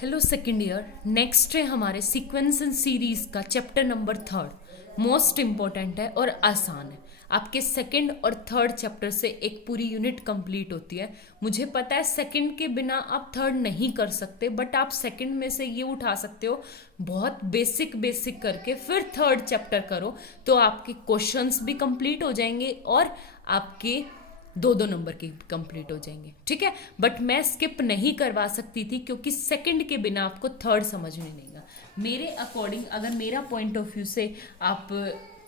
Hello second year. Next है हमारे sequence and series का चैप्टर नंबर 3। मोस्ट इम्पॉर्टेंट है और आसान है। आपके सेकंड और थर्ड चैप्टर से एक पूरी यूनिट कंप्लीट होती है। मुझे पता है सेकंड के बिना आप थर्ड नहीं कर सकते, बट आप सेकंड में से ये उठा सकते हो, बहुत बेसिक बेसिक करके फिर थर्ड चैप्टर करो तो आपके क्वेश्चंस भी कंप्लीट हो जाएंगे और आपके दो दो नंबर के कंप्लीट हो जाएंगे। ठीक है, बट मैं स्किप नहीं करवा सकती थी क्योंकि सेकंड के बिना आपको थर्ड समझ में नहीं आएगा। मेरे अकॉर्डिंग, अगर मेरा पॉइंट ऑफ व्यू से आप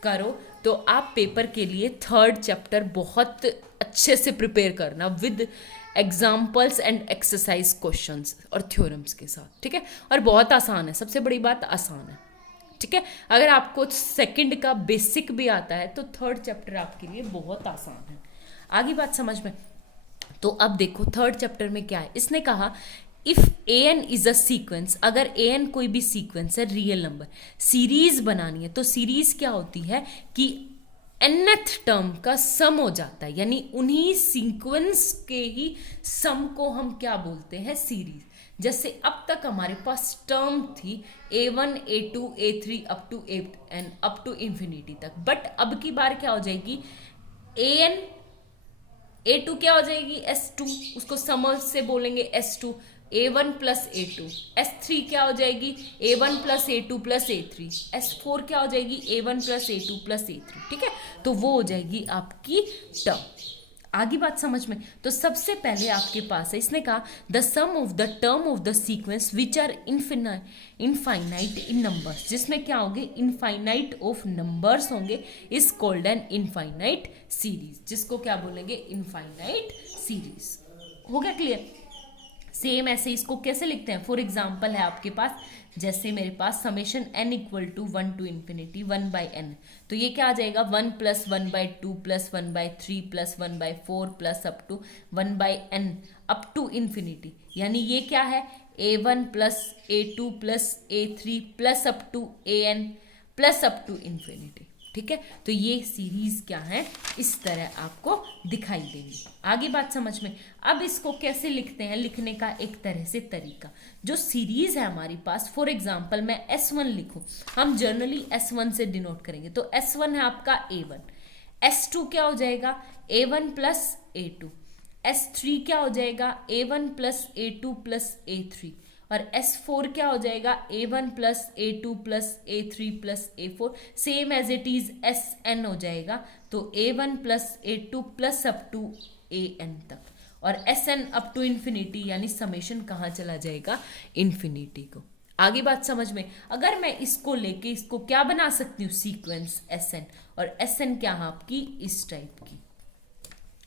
करो तो आप पेपर के लिए थर्ड चैप्टर बहुत अच्छे से प्रिपेयर करना with examples and exercise questions और थ्योरम्स के साथ। ठीक है, और बहुत आसान है, सबसे बड़ी बात आसान है। ठीक है, अगर आपको सेकंड का बेसिक भी आता है तो थर्ड चैप्टर आपके लिए बहुत आसान है। आगे बात समझ में। तो अब देखो थर्ड चैप्टर में क्या है। इसने कहा if A N is a sequence, अगर ए एन कोई भी सीक्वेंस है, रियल नंबर, सीरीज बनानी है तो सीरीज क्या होती है कि nth टर्म का सम हो जाता है, यानी उन्हीं सीक्वेंस के ही सम को हम क्या बोलते हैं, सीरीज। जैसे अब तक हमारे पास टर्म थी a1 a2 a3 up to N up to infinity तक, बट अब की बार क्या हो जाएगी, an a2 क्या हो जाएगी s2, उसको समर से बोलेंगे s2, a1 plus a2, s3 क्या हो जाएगी a1 plus a2 plus a3, s4 क्या हो जाएगी a1 plus a2 plus a3। ठीक है, तो वो हो जाएगी आपकी टर्म। आगे बात समझ में। तो सबसे पहले आपके पास है, इसने कहा the sum of the term of the sequence which are infinite in numbers, जिसमें क्या होंगे, इनफाइनाइट ऑफ नंबर्स होंगे, is called an infinite series, जिसको क्या बोलेंगे, इनफाइनाइट सीरीज। हो गया क्लियर। सेम ऐसे इसको कैसे लिखते हैं, फॉर एग्जाम्पल है आपके पास, जैसे मेरे पास summation n equal to 1 to infinity 1 by n, तो ये क्या आ जाएगा 1 plus 1 by 2 plus 1 by 3 plus 1 by 4 plus up to 1 by n up to infinity, यानी ये क्या है a1 plus a2 plus a3 plus up to an plus up to infinity. ठीक है, तो ये सीरीज क्या है, इस तरह आपको दिखाई देगी। आगे बात समझ में। अब इसको कैसे लिखते हैं, लिखने का एक तरह से तरीका, जो सीरीज है हमारे पास, फॉर एग्जांपल मैं S1 लिखूं, हम जनरली S1 से डिनोट करेंगे, तो S1 है आपका A1, S2 क्या हो जाएगा A1 प्लस A2, S3 क्या हो जाएगा A1 plus A2 plus A3, और S4 क्या हो जाएगा A1 plus A2 plus A3 plus A4, same as it is Sn हो जाएगा, तो A1 plus A2 plus up to An तक, और Sn अप टू इन्फिनिटी, यानी समेशन कहाँ चला जाएगा, इन्फिनिटी को। आगे बात समझ में। अगर मैं इसको लेके इसको क्या बना सकती हूँ, सीक्वेंस Sn, और Sn क्या है आपकी इस टाइप की।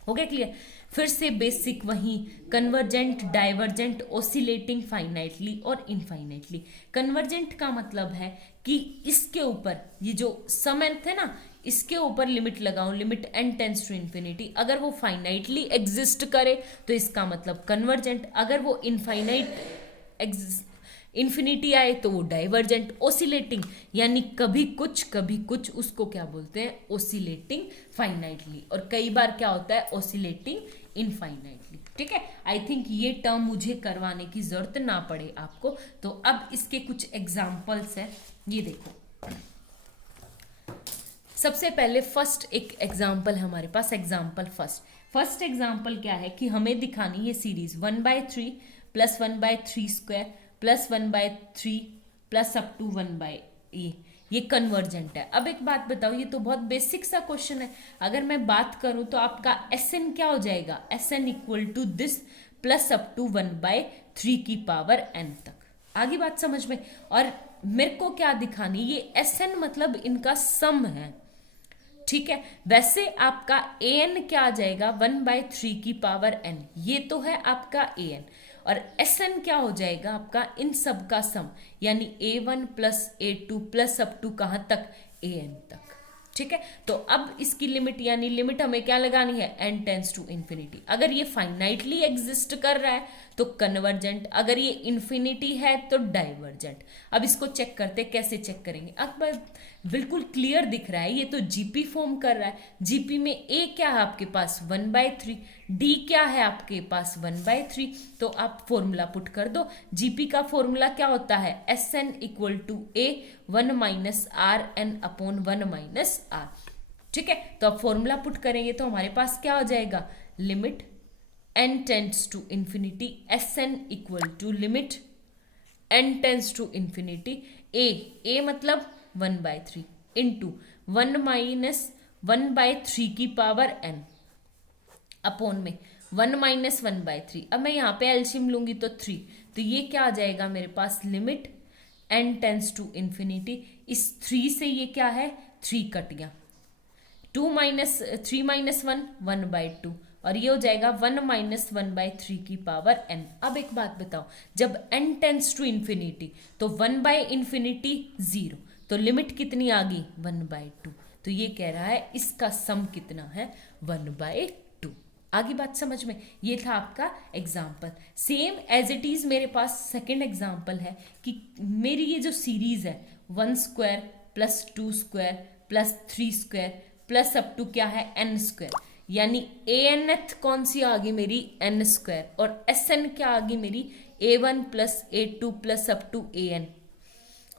हो गया क्लियर। फिर से बेसिक वही, कन्वर्जेंट, डाइवर्जेंट, ओसिलेटिंग, फाइनाइटली और इनफाइनाइटली। कन्वर्जेंट का मतलब है कि इसके ऊपर ये जो सम nth है ना, इसके ऊपर लिमिट लगाऊं, limit n tends to infinity, अगर वो फाइनाइटली एग्जिस्ट करे तो इसका मतलब कन्वर्जेंट, अगर वो इनफाइनाइट इन्फिनिटी आए तो वो डाइवर्जेंट। ओसिलेटिंग यानी कभी कुछ, उसको क्या बोलते हैं, ओसिलेटिंग फाइनाइटली, और कई बार क्या होता है, ओसिलेटिंग इनफाइनाइटली। ठीक है, आई थिंक ये टर्म मुझे करवाने की जरूरत ना पड़े आपको। तो अब इसके कुछ एग्जाम्पल्स हैं, ये देखो। सबसे पहले फर्स्ट एक एग्जाम्पल है हमारे पास, एग्जाम्पल फर्स्ट एग्जाम्पल क्या है कि हमें दिखानी है series 1/3 plus 1/3 square plus 1/3 plus up to 1/e, ये कन्वर्जेंट है। अब एक बात बताओ, ये तो बहुत बेसिक सा क्वेश्चन है, अगर मैं बात करूं तो आपका Sn क्या हो जाएगा, Sn equal to this plus up to 1/3 की पावर n तक। आगे बात समझ में। और मेरे को क्या दिखानी, ये Sn मतलब इनका सम है। ठीक है, वैसे आपका an क्या आ जाएगा 1/3 की पावर n, ये तो है आपका an, और Sn क्या हो जाएगा आपका इन सब का सम, यानी a1 plus a2 plus up to कहाँ तक, an तक। ठीक है, तो अब इसकी लिमिट, यानी लिमिट हमें क्या लगानी है, n टेंस टू इन्फिनिटी। अगर ये फाइनाइटली एग्जिस्ट कर रहा है तो कन्वर्जेंट, अगर ये इन्फिनिटी है तो डाइवर्जेंट। अब इसको चेक करते, कैसे चेक करेंगे। अब बिल्कुल क्लियर दिख रहा है, ये तो जीपी फॉर्म कर रहा है। जीपी में ए क्या है आपके पास 1/3, डी क्या है आपके पास 1/3, तो आप फॉर्मूला पुट कर दो। जीपी का फॉर्मूला क्या होता है, S N equal to A 1 minus R N upon 1 minus R. ठीक है, तो अब फॉर्मूला पुट करेंगे तो हमारे पास क्या हो जाएगा, limit n tends to infinity s N equal to limit n tends to infinity a मतलब 1/3 इंटू 1 माइनस 1/3 की पावर n अपॉन में 1 माइनस 1/3। अब मैं यहाँ पे एलसीएम लूंगी तो 3, तो ये क्या आ जाएगा मेरे पास, limit n tends to infinity. इस 3 से ये क्या है, 3 कट गया, 2 माइनस 3 माइनस 1 1/2, और ये हो जाएगा 1 माइनस 1/3 की पावर n। अब एक बात बताओ, जब n टेंड्स टू इंफिनिटी तो 1/∞ 0, तो लिमिट कितनी आ गई 1/2, तो ये कह रहा है इसका सम कितना है 1/2। आगे बात समझ में, ये था आपका example. Same as it is मेरे पास सेकेंड एग्जाम्पल है कि मेरी ये जो सीरीज है 1 square plus 2 square plus 3 square plus up to क्या है n स्क्वायर, यानी ए एन एथ कौन सी आ गई मेरी n स्क्वायर, और एस एन क्या आ गई मेरी a1 plus a2 plus up to A N,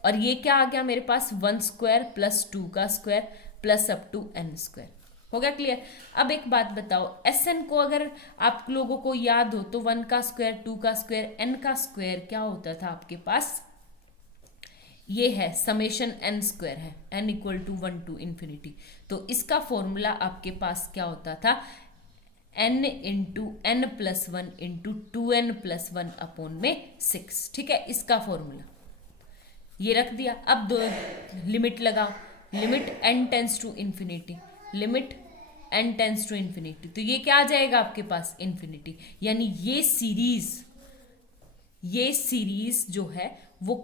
और ये क्या आ गया मेरे पास 1 स्क्वायर प्लस 2 का square plus up to n square. हो गया क्लियर। अब एक बात बताओ, एस एन को अगर आप लोगों को याद हो तो 1 का स्क्वायर 2 का स्क्वायर n का स्क्वायर क्या होता था आपके पास, ये है समेशन n स्क्वायर है, n equal to 1 to infinity. तो इसका फॉर्मूला आपके पास क्या होता था, n into n plus 1 into 2n plus 1 upon में 6। ठीक है, इसका फॉर्मूला ये रख दिया। अब दो लिमिट लगाओ, limit n tends to infinity, limit n tends to infinity, तो ये क्या आ जाएगा आपके पास इंफिनिटी, यानी ये सीरीज जो है वो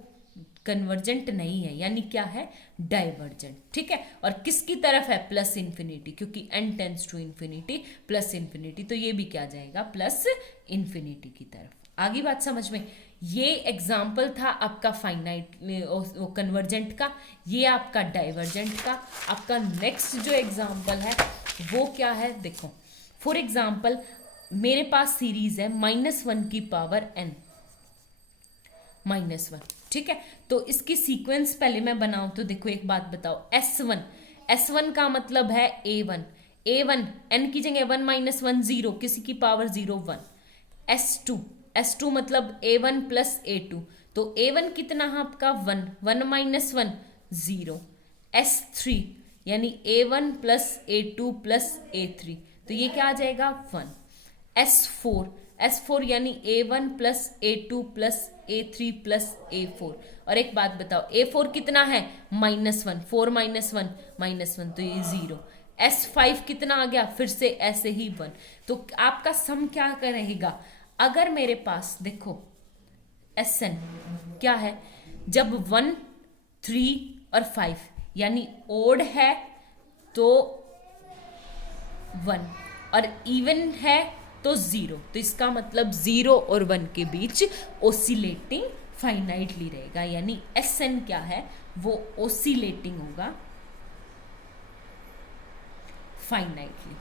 कन्वर्जेंट नहीं है, यानी क्या है डाइवर्जेंट। ठीक है, और किसकी तरफ है, प्लस इंफिनिटी, क्योंकि n tends to infinity plus infinity, तो ये भी क्या जाएगा प्लस इंफिनिटी की तरफ। आगे बात समझ में। ये एग्जाम्पल था आपका फाइनाइट कन्वर्जेंट का, ये आपका डाइवर्जेंट का। आपका नेक्स्ट जो एग्जाम्पल है वो क्या है, देखो फॉर एग्जाम्पल मेरे पास सीरीज है -1 की पावर n -1। ठीक है, तो इसकी सीक्वेंस पहले मैं बनाऊं तो देखो एक बात बताओ, S1 का मतलब है A1 n की जगह 1 माइनस 1 0, किसी की पावर 0 1। S2 मतलब A1 प्लस A2, तो A1 कितना है आपका 1 माइनस 1 0। S3 यानी A1 plus A2 plus A3, तो ये क्या आ जाएगा 1। S4 यानी A1 plus A2 plus A3 plus A4, और एक बात बताओ A4 कितना है -1, 4 माइनस 1 -1, तो ये 0। S5 कितना आ गया, फिर से ऐसे ही 1। तो आपका सम क्या रहेगा, अगर मेरे पास देखो Sn क्या है, जब 1 3 और 5 यानी ओड है तो 1 और इवन है तो 0, तो इसका मतलब 0 और 1 के बीच ओसिलेटिंग फाइनाइटली रहेगा, यानी Sn क्या है वो ओसिलेटिंग होगा फाइनाइटली।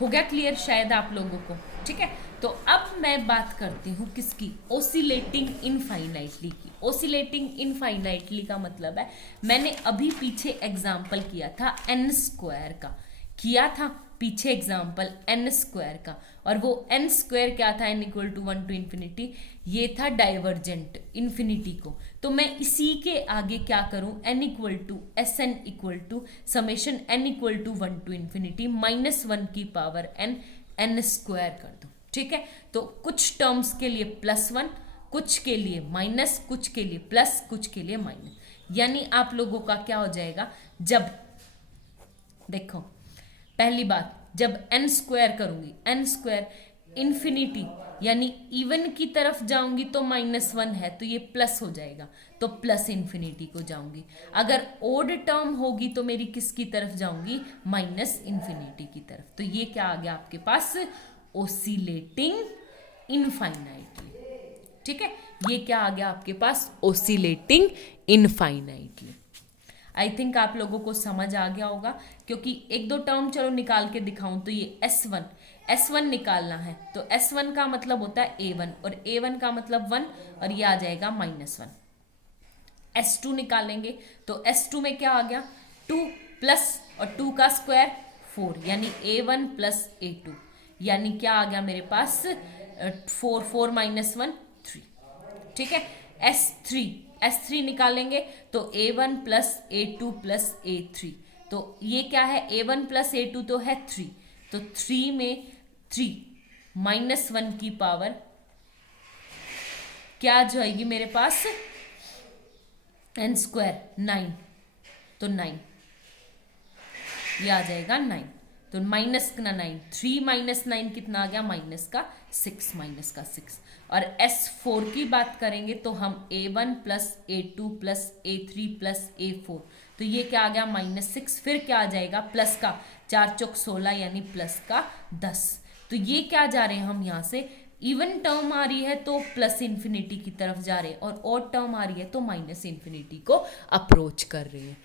हो गया क्लियर शायद आप लोगों को। ठीक है, तो अब मैं बात करती हूँ किसकी, ओसिलेटिंग इनफाइनाइटली की। ओसिलेटिंग इनफाइनाइटली का मतलब है, मैंने अभी पीछे एग्जाम्पल किया था n स्क्वायर का, किया था पीछे एग्जाम्पल n स्क्वायर का, और वो n स्क्वायर क्या था, n equal to 1 to infinity, ये था डाइवर्जेंट इन्फिनिटी को। तो मैं इसी के आगे क्या करूं, n equal to S N equal to summation n equal to 1 to infinity -1 की पावर n स्क्वायर कर दूं। ठीक है, तो कुछ टर्म्स के लिए +1, कुछ के लिए माइनस, कुछ के लिए प्लस, कुछ के लिए माइनस, यानी आप लोगों का क्या हो जाएगा, जब देखो पहली बात, जब n स्क्वायर करूंगी, n स्क्वायर इन्फिनिटी यानी इवन की तरफ जाऊंगी तो -1 है तो ये प्लस हो जाएगा, तो प्लस इन्फिनिटी को जाऊंगी। अगर ओड टर्म होगी तो मेरी किसकी तरफ जाऊंगी, माइनस इन्फिनिटी की तरफ। तो ये क्या आ गया आपके पास, ओसिलेटिंग इनफाइनाइटली। ठीक है, ये क्या आ गया आपके पास, ओसिलेटिंग इनफाइनाइटली। आई थिंक आप लोगों को समझ आ गया होगा, क्योंकि एक दो टर्म चलो निकाल के दिखाऊं तो ये S1 निकालना है, तो S1 का मतलब होता है A1 और A1 का मतलब 1 और ये आ जाएगा -1। S2 निकालेंगे तो S2 में क्या आ गया, 2 प्लस और 2 का स्क्वायर 4, यानी A1 प्लस A2, यानी क्या आ गया मेरे पास 4, 4 - 1 3। ठीक है, S3 निकालेंगे तो A1 plus A2 plus A3, तो ये क्या है, A1 प्लस A2 तो है 3, तो 3 में 3 -1 की पावर क्या आ जाएगी मेरे पास, n स्क्वायर 9, तो 9 ये आ जाएगा 9, तो माइनस का 9, 3 - 9 कितना आ गया, -6। और S4 की बात करेंगे तो हम A1 plus A2 plus A3 plus A4, तो ये क्या आ गया -6, फिर क्या आ जाएगा प्लस का 4 चौक 16 यानी प्लस का 10। तो ये क्या जा रहे हैं हम यहाँ से, इवन टर्म आ रही है तो प्लस इन्फिनिटी की तरफ जा रहे हैं और ऑड टर्म आ रही है तो माइनस इन्फिनिटी को अप्रोच कर रहे हैं।